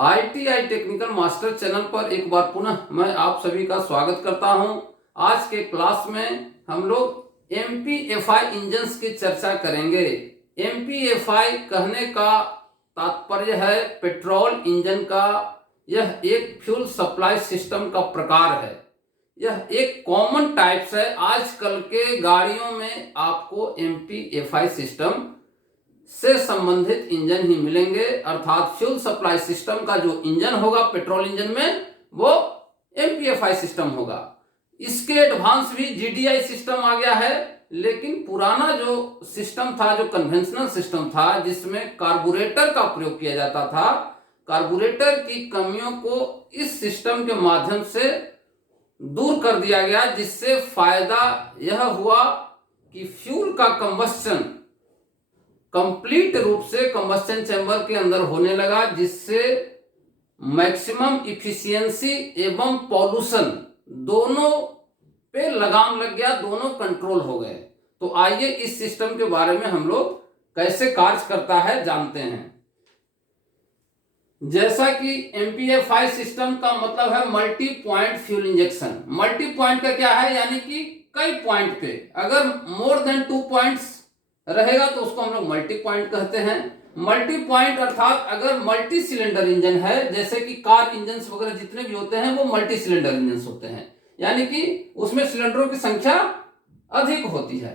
ITI technical master channel पर एक बार पुनः मैं आप सभी का स्वागत करता हूं। आज के क्लास में हम लोग MPFI इंजन्स की चर्चा करेंगे। MPFI कहने का तात्पर्य है पेट्रोल इंजन का। यह एक फ्यूल सप्लाई सिस्टम का प्रकार है। यह एक कॉमन टाइप्स है। आजकल के गाड़ियों में आपको MPFI सिस्टम से संबंधित इंजन ही मिलेंगे, अर्थात फ्यूल सप्लाई सिस्टम का जो इंजन होगा पेट्रोल इंजन में वो MPFI सिस्टम होगा। इसके एडवांस भी GDI सिस्टम आ गया है, लेकिन पुराना जो सिस्टम था, जो कन्वेंशनल सिस्टम था, जिसमें कार्बोरेटर का प्रयोग किया जाता था, कार्बोरेटर की कमियों को इस सिस्टम के माध्यम से दूर कर दिया गया, जिससे फायदा यह हुआ कि फ्यूल का कंबस्शन कंप्लीट रूप से कंबस्शन चैम्बर के अंदर होने लगा, जिससे मैक्सिमम इफिशियंसी एवं पॉल्यूशन दोनों पे लगाम लग गया, दोनों कंट्रोल हो गए। तो आइए इस सिस्टम के बारे में हम लोग कैसे कार्य करता है जानते हैं। जैसा कि MPFI सिस्टम का मतलब है multi point fuel injection. Multi point का क्या है, यानी कि कई पॉइंट पे अगर मोर देन 2 पॉइंट्स रहेगा तो उसको हम लोग मल्टी पॉइंट कहते हैं। मल्टी पॉइंट अर्थात अगर मल्टी सिलेंडर इंजन है, जैसे कि कार इंजन वगैरह जितने भी होते हैं वो मल्टी सिलेंडर इंजन होते हैं, यानी कि उसमें सिलेंडरों की संख्या अधिक होती है।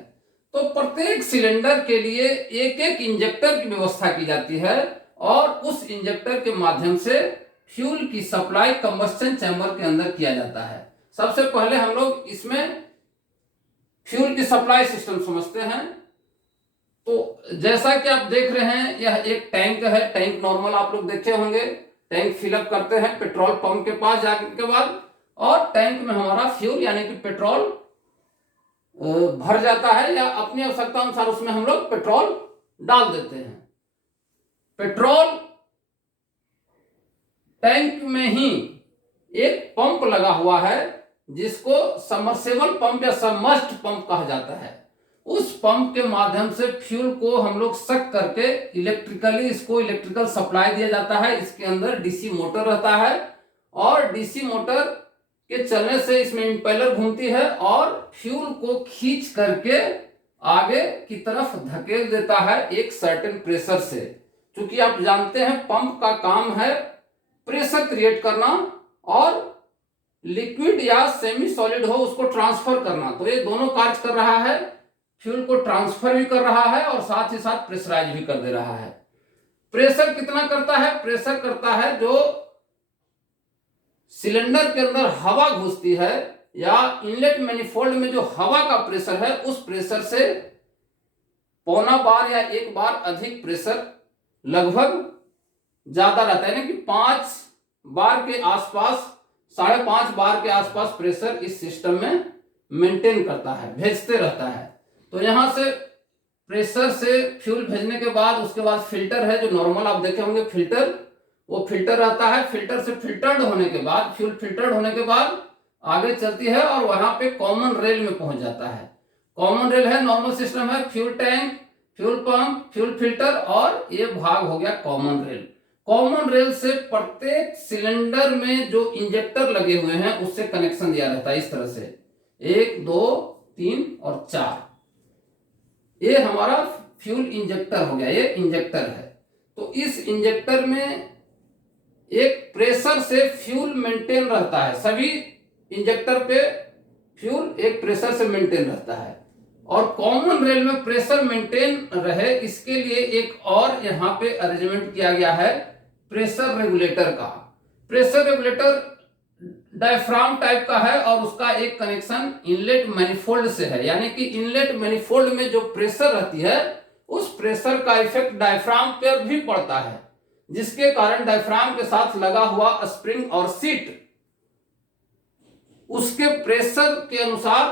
तो प्रत्येक सिलेंडर के लिए एक एक इंजेक्टर की व्यवस्था की जाती है और उस इंजेक्टर के माध्यम से फ्यूल की सप्लाई कंबस्शन चैम्बर के अंदर किया जाता है। सबसे पहले हम लोग इसमें फ्यूल की सप्लाई सिस्टम समझते हैं। तो जैसा कि आप देख रहे हैं, यह एक टैंक है। टैंक नॉर्मल आप लोग देखे होंगे। टैंक फिलअप करते हैं पेट्रोल पंप के पास जाने के बाद, और टैंक में हमारा फ्यूल यानी कि पेट्रोल भर जाता है, या अपनी आवश्यकता अनुसार उसमें हम लोग पेट्रोल डाल देते हैं। पेट्रोल टैंक में ही एक पंप लगा हुआ है, जिसको सबमर्सिबल पंप या सबमर्ज्ड पंप कहा जाता है। उस पंप के माध्यम से फ्यूल को हम लोग सक करके इलेक्ट्रिकली इसको इलेक्ट्रिकल सप्लाई दिया जाता है। इसके अंदर DC मोटर रहता है और DC मोटर के चलने से इसमें इंपेलर घूमती है और फ्यूल को खींच करके आगे की तरफ धकेल देता है एक सर्टेन प्रेशर से। क्योंकि आप जानते हैं पंप का काम है प्रेशर क्रिएट करना और लिक्विड या सेमी सॉलिड हो उसको ट्रांसफर करना। तो ये दोनों कार्य कर रहा है, फ्यूल को ट्रांसफर भी कर रहा है और साथ ही साथ प्रेशराइज भी कर दे रहा है। प्रेशर कितना करता है? प्रेशर करता है जो सिलेंडर के अंदर हवा घुसती है या इनलेट मैनिफोल्ड में जो हवा का प्रेशर है, उस प्रेशर से पौना बार या 1 बार अधिक प्रेशर लगभग ज्यादा रहता है, यानी कि 5 बार के आसपास, 5.5 बार के आसपास प्रेशर इस सिस्टम में मेंटेन करता है, भेजते रहता है। तो यहां से प्रेशर से फ्यूल भेजने के बाद उसके बाद फिल्टर है, जो नॉर्मल आप देखे होंगे फिल्टर, वो फिल्टर रहता है। फिल्टर से फिल्टर्ड होने के बाद, फ्यूल फिल्टर्ड होने के बाद आगे चलती है और वहां पे कॉमन रेल में पहुंच जाता है। कॉमन रेल है, नॉर्मल सिस्टम है, fuel tank, fuel pump, fuel filter, और ये भाग हो गया कॉमन रेल। कॉमन रेल से प्रत्येक सिलेंडर में जो इंजेक्टर लगे हुए हैं उससे कनेक्शन दिया रहता है इस तरह से, 1 2 3 और 4। ये हमारा फ्यूल इंजेक्टर हो गया, ये इंजेक्टर है। तो इस इंजेक्टर में एक प्रेशर से फ्यूल मेंटेन रहता है। सभी इंजेक्टर पे फ्यूल एक प्रेशर से मेंटेन रहता है और कॉमन रेल में प्रेशर मेंटेन रहे, इसके लिए एक और यहाँ पे अरेंजमेंट किया गया है प्रेशर रेगुलेटर का। प्रेशर रेगुलेटर डायफ्राम टाइप का है और उसका एक कनेक्शन इनलेट मैनिफोल्ड से है, यानी कि इनलेट मैनिफोल्ड में जो प्रेशर रहती है उस प्रेशर का इफेक्ट डायफ्राम पर भी पड़ता है, जिसके कारण डायफ्राम के साथ लगा हुआ स्प्रिंग और सीट उसके प्रेशर के अनुसार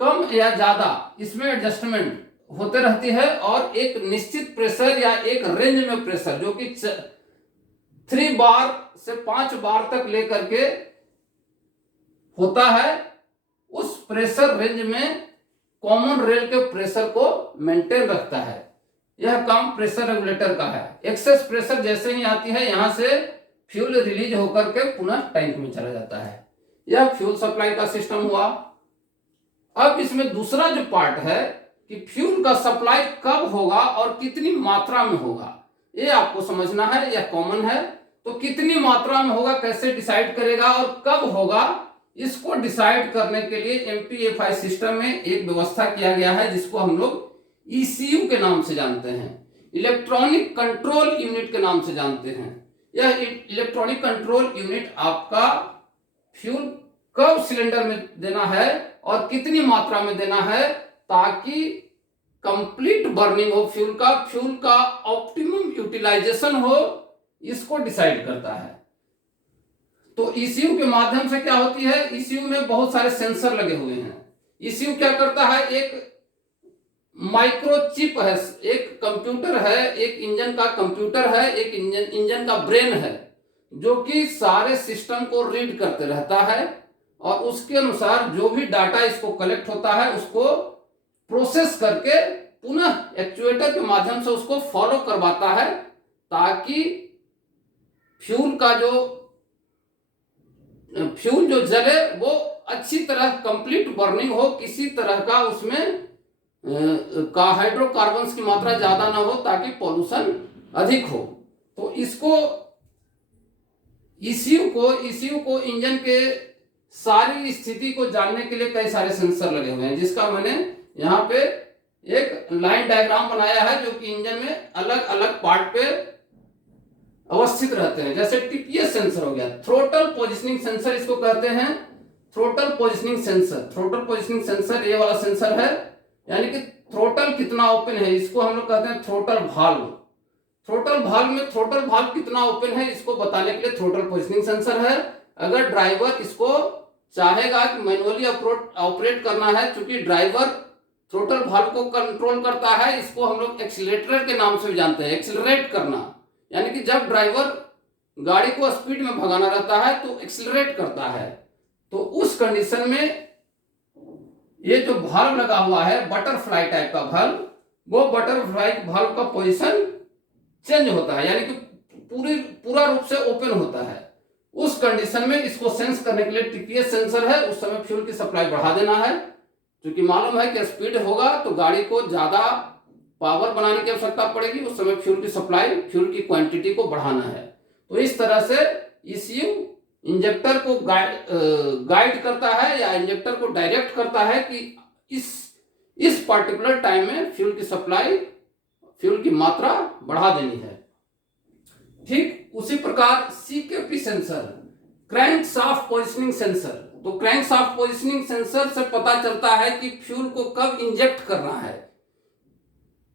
कम या ज्यादा इसमें एडजस्टमेंट होते रहती है और एक निश्चित प्रेशर या एक रेंज में प्रेशर जो कि 3 बार से 5 बार तक लेकर के होता है, उस प्रेशर रेंज में कॉमन रेल के प्रेशर को मेंटेन रखता है। यह काम प्रेशर रेगुलेटर का है। एक्सेस प्रेशर जैसे ही आती है, यहां से फ्यूल रिलीज होकर के पुनः टैंक में चला जाता है। यह फ्यूल सप्लाई का सिस्टम हुआ। अब इसमें दूसरा जो पार्ट है कि फ्यूल का सप्लाई कब होगा और कितनी मात्रा में होगा, ये आपको समझना है। यह कॉमन है। तो कितनी मात्रा में होगा, कैसे डिसाइड करेगा और कब होगा, इसको डिसाइड करने के लिए एमपीएफआई सिस्टम में एक व्यवस्था किया गया है जिसको हम लोग ईसीयू के नाम से जानते हैं, इलेक्ट्रॉनिक कंट्रोल यूनिट के नाम से जानते हैं। यह इलेक्ट्रॉनिक कंट्रोल यूनिट आपका फ्यूल कब सिलेंडर में देना है और कितनी मात्रा में देना है ताकि कंप्लीट बर्निंग हो फ्यूल का ऑप्टिमम यूटिलाइजेशन हो, इसको डिसाइड करता है। तो ईसीयू के माध्यम से क्या होती है, ईसीयू में बहुत सारे सेंसर लगे हुए हैं। ईसीयू क्या करता है, एक माइक्रोचिप है, एक कंप्यूटर है, एक इंजन का कंप्यूटर है, एक इंजन का ब्रेन है जो कि सारे सिस्टम को रीड करते रहता है और उसके अनुसार जो भी डाटा इसको कलेक्ट होता है उसको प्रोसेस करके पुनः एक्चुएटर के माध्यम से उसको फॉलो करवाता है ताकि फ्यूल जो जले वो अच्छी तरह कंप्लीट बर्निंग हो, किसी तरह का उसमें हाइड्रोकार्बन्स की मात्रा ज्यादा ना हो ताकि पॉल्यूशन अधिक हो। तो इसको ईसीयू को इंजन के सारी स्थिति को जानने के लिए कई सारे सेंसर लगे हुए हैं, जिसका मैंने यहाँ पे एक लाइन डायग्राम बनाया है जो कि इंजन में अलग अलग पार्ट पे अवस्थित रहते हैं। जैसे टीपीएस सेंसर हो गया, थ्रोटल पोजिशनिंग सेंसर इसको कहते हैं। थ्रोटल पोजिशनिंग सेंसर ये वाला सेंसर है, यानी कि थ्रोटल कितना ओपन है, इसको हम लोग कहते हैं थ्रोटल भाल्व। थ्रोटल भाल्व कितना ओपन है इसको बताने के लिए थ्रोटल पोजिशनिंग सेंसर है। अगर ड्राइवर इसको चाहेगा कि मैनुअली ऑपरेट करना है, क्योंकि ड्राइवर थ्रोटल भाल्व को कंट्रोल करता है, इसको हम लोग एक्सीलरेटर के नाम से भी जानते हैं। एक्सीलरेट करना यानी कि जब ड्राइवर गाड़ी को स्पीड में भगाना रहता है तो एक्सीलरेट करता है, तो उस कंडीशन में ये जो भाल्व लगा हुआ है बटरफ्लाई टाइप का भाल्व, वो बटरफ्लाई भाल्व का पोजीशन चेंज होता है, यानी कि पूरा रूप से ओपन होता है। उस कंडीशन में इसको सेंस करने के लिए टीपीएस सेंसर है। उस समय फ्यूल की सप्लाई बढ़ा देना है, क्योंकि मालूम है कि स्पीड होगा तो गाड़ी को ज्यादा पावर बनाने की आवश्यकता पड़ेगी, उस समय फ्यूल की सप्लाई, फ्यूल की क्वांटिटी को बढ़ाना है। तो इस तरह से ईसीयू इंजेक्टर को गाइड करता है या इंजेक्टर को डायरेक्ट करता है कि इस पर्टिकुलर टाइम में फ्यूल की सप्लाई, फ्यूल की मात्रा बढ़ा देनी है। ठीक उसी प्रकार CKP sensor, crankshaft positioning sensor. तो क्रैंकशाफ्ट पोजिशनिंग सेंसर से पता चलता है कि फ्यूल को कब इंजेक्ट करना है,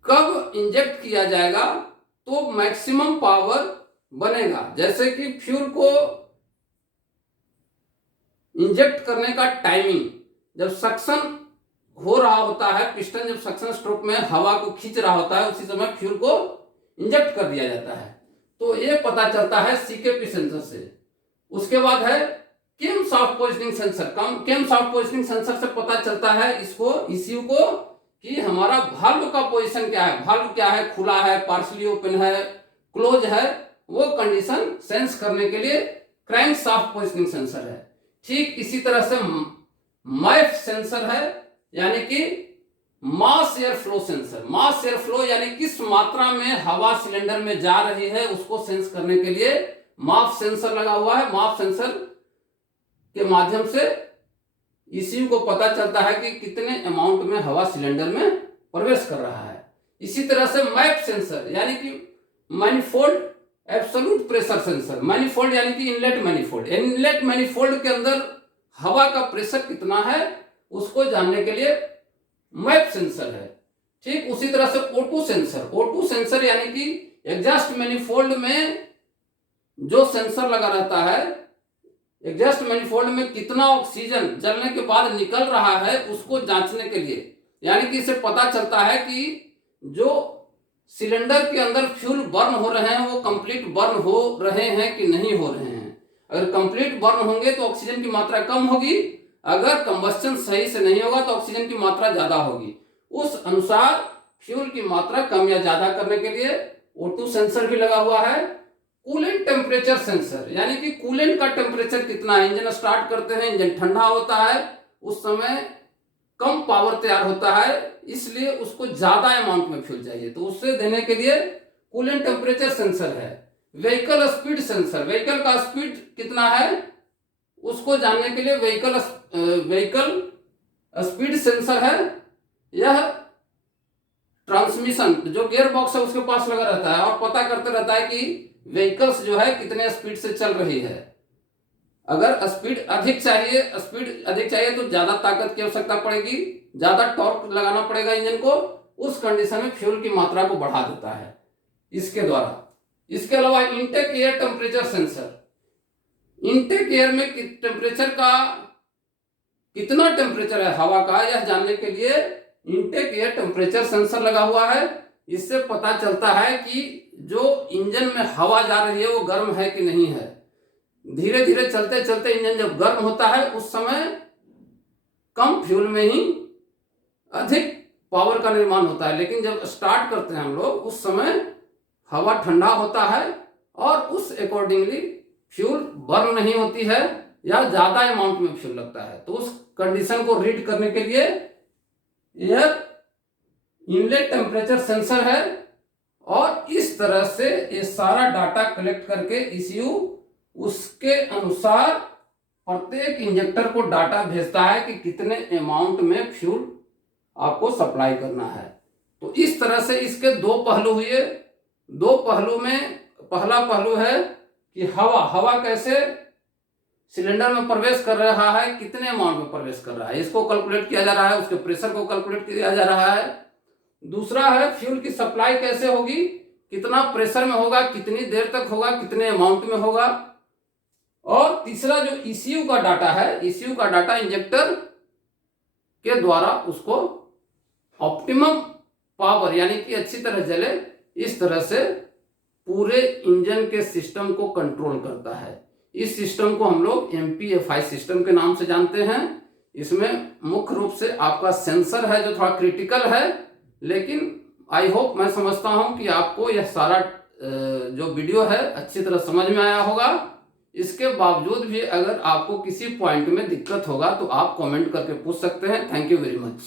कब इंजेक्ट किया जाएगा तो मैक्सिमम पावर बनेगा। जैसे कि फ्यूल को इंजेक्ट करने का टाइमिंग, जब सक्शन हो रहा होता है, पिस्टन जब सक्शन स्ट्रोक में हवा को खींच रहा होता है, उसी समय फ्यूल को इंजेक्ट कर दिया जाता है। तो ये पता चलता है सीकेपी सेंसर से। उसके बाद है camshaft positioning sensor. Camshaft positioning sensor से पता चलता है इसको, ईसीयू को, कि हमारा भाल्व का पोजीशन क्या है, भाल्व क्या है, खुला है, पार्शली ओपन है, क्लोज है, वो कंडीशन सेंस करने के लिए क्रैंकशाफ्ट पोजिशनिंग सेंसर है। ठीक इसी तरह से मैफ सेंसर है, यानी कि mass air flow sensor. Mass air flow यानी किस मात्रा में हवा सिलेंडर में जा रही है उसको सेंस करने के लिए माप सेंसर लगा हुआ है। माप सेंसर के माध्यम से ईसीयू को पता चलता है कि कितने अमाउंट में हवा सिलेंडर में प्रवेश कर रहा है। इसी तरह से मैप सेंसर यानी कि manifold absolute pressure sensor. Manifold यानी कि इनलेट मैनिफोल्ड, इनलेट मैनिफोल्ड के अंदर हवा का प्रेशर कितना है उसको जानने के लिए मैप सेंसर है। ठीक उसी तरह से O2 सेंसर। O2 सेंसर यानी कि एग्जॉस्ट मैनिफोल्ड में जो सेंसर लगा रहता है, एग्जॉस्ट मैनिफोल्ड में कितना ऑक्सीजन जलने के बाद निकल रहा है उसको जांचने के लिए, यानी कि इससे पता चलता है कि जो सिलेंडर के अंदर फ्यूल बर्न हो रहे हैं वो कंप्लीट बर्न हो रहे हैं कि नहीं हो रहे हैं। अगर कंप्लीट बर्न होंगे तो ऑक्सीजन की मात्रा कम होगी, अगर कंबस्टन सही से नहीं होगा तो ऑक्सीजन की मात्रा ज्यादा होगी। उस अनुसार फ्यूल की मात्रा कम या ज्यादा करने के लिए O2 सेंसर भी लगा हुआ है। कूलेंट टेम्परेचर सेंसर, यानी कि कूलेंट का टेम्परेचर कितना है। इंजन स्टार्ट करते हैं, इंजन ठंडा होता है, उस समय कम पावर तैयार होता है, इसलिए उसको ज्यादा अमाउंट में फ्यूल चाहिए, तो उससे देने के लिए कूलेंट टेम्परेचर सेंसर है। व्हीकल स्पीड सेंसर, व्हीकल का स्पीड कितना है उसको जानने के लिए व्हीकल स्पीड सेंसर है। यह ट्रांसमिशन जो गियर बॉक्स है उसके पास लगा रहता है और पता करते रहता है कि व्हीकल्स जो है कितने स्पीड से चल रही है। अगर स्पीड अधिक चाहिए तो ज्यादा ताकत की आवश्यकता पड़ेगी, ज्यादा टॉर्क लगाना पड़ेगा इंजन को, उस कंडीशन में फ्यूल की मात्रा को बढ़ा देता है इसके द्वारा। इसके अलावा intake air temperature sensor, intake air में टेम्परेचर का कितना टेम्परेचर है हवा का, यह जानने के लिए इनटेक एयर टेम्परेचर सेंसर लगा हुआ है। इससे पता चलता है कि जो इंजन में हवा जा रही है वो गर्म है कि नहीं है। धीरे धीरे चलते चलते इंजन जब गर्म होता है उस समय कम फ्यूल में ही अधिक पावर का निर्माण होता है, लेकिन जब स्टार्ट करते हैं हम लोग उस समय हवा ठंडा होता है और उस अकॉर्डिंगली फ्यूल बर्न नहीं होती है या ज्यादा अमाउंट में फ्यूल लगता है। तो उस कंडीशन को रीड करने के लिए यह इनलेट टेम्परेचर सेंसर है और इस तरह से ये सारा डाटा कलेक्ट करके ECU उसके अनुसार प्रत्येक इंजेक्टर को डाटा भेजता है कि कितने अमाउंट में फ्यूल आपको सप्लाई करना है। तो इस तरह से इसके दो पहलू हुए। दो पहलू में पहला पहलू है कि हवा कैसे सिलेंडर में प्रवेश कर रहा है, कितने अमाउंट में प्रवेश कर रहा है, इसको कैलकुलेट किया जा रहा है, उसके प्रेशर को कैलकुलेट किया जा रहा है। दूसरा है फ्यूल की सप्लाई कैसे होगी, कितना प्रेशर में होगा, कितनी देर तक होगा, कितने अमाउंट में होगा। और तीसरा जो ECU का डाटा है, ECU का डाटा इंजेक्टर के द्वारा उसको ऑप्टिमम पावर यानी कि अच्छी तरह जले, इस तरह से पूरे इंजन के सिस्टम को कंट्रोल करता है। इस सिस्टम को हम लोग MPFI सिस्टम के नाम से जानते हैं। इसमें मुख्य रूप से आपका सेंसर है जो थोड़ा क्रिटिकल है, लेकिन आई होप, मैं समझता हूं कि आपको यह सारा जो वीडियो है अच्छी तरह समझ में आया होगा। इसके बावजूद भी अगर आपको किसी पॉइंट में दिक्कत होगा तो आप कमेंट करके पूछ सकते हैं। Thank you very much.